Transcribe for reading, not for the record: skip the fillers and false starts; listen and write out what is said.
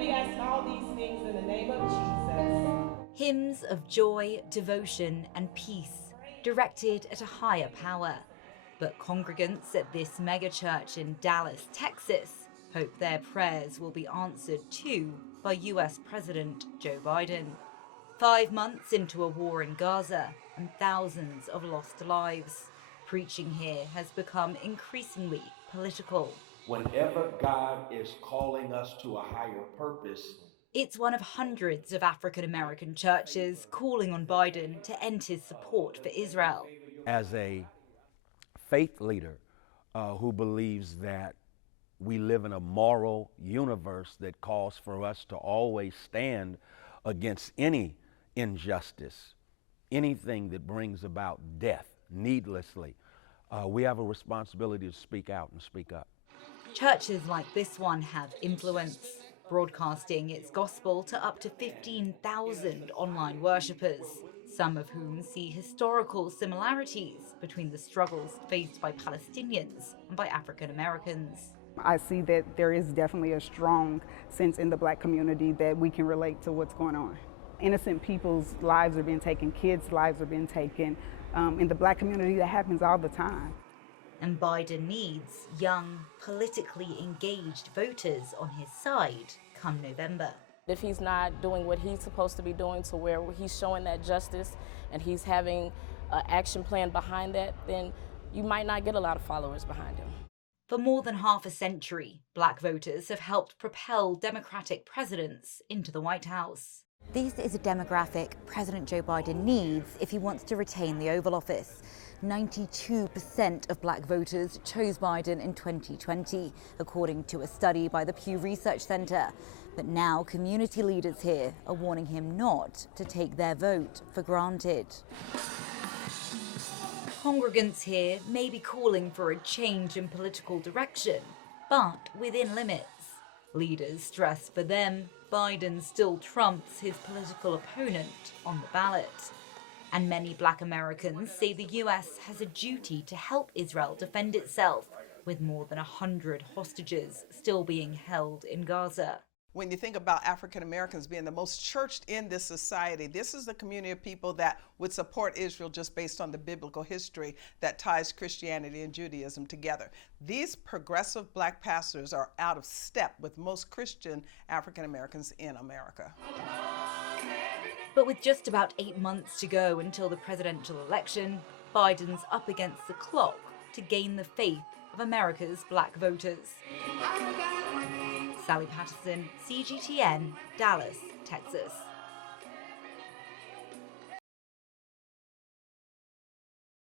we ask all these things in the name of Jesus. Hymns of joy, devotion, and peace, directed at a higher power. But congregants at this megachurch in Dallas, Texas, hope their prayers will be answered too by US President Joe Biden. 5 months into a war in Gaza and thousands of lost lives, preaching here has become increasingly political. Whenever God is calling us to a higher purpose, it's one of hundreds of African-American churches calling on Biden to end his support for Israel. As a faith leader who believes that we live in a moral universe that calls for us to always stand against any injustice, anything that brings about death needlessly, we have a responsibility to speak out and speak up. Churches like this one have influence, broadcasting its gospel to up to 15,000 online worshippers, some of whom see historical similarities between the struggles faced by Palestinians and by African Americans. I see that there is definitely a strong sense in the Black community that we can relate to what's going on. Innocent people's lives are being taken, kids' lives are being taken. In the Black community, that happens all the time. And Biden needs young, politically engaged voters on his side come November. If he's not doing what he's supposed to be doing, to where he's showing that justice and he's having an action plan behind that, then you might not get a lot of followers behind him. For more than half a century, Black voters have helped propel Democratic presidents into the White House. This is a demographic President Joe Biden needs if he wants to retain the Oval Office. 92% of Black voters chose Biden in 2020, according to a study by the Pew Research Center. But now community leaders here are warning him not to take their vote for granted. Congregants here may be calling for a change in political direction, but within limits. Leaders stress for them, Biden still trumps his political opponent on the ballot. And many Black Americans say the US has a duty to help Israel defend itself, with more than 100 hostages still being held in Gaza. When you think about African Americans being the most churched in this society, this is the community of people that would support Israel just based on the biblical history that ties Christianity and Judaism together. These progressive Black pastors are out of step with most Christian African Americans in America. But with just about 8 months to go until the presidential election, Biden's up against the clock to gain the faith of America's Black voters. Patterson, CGTN, Dallas, Texas.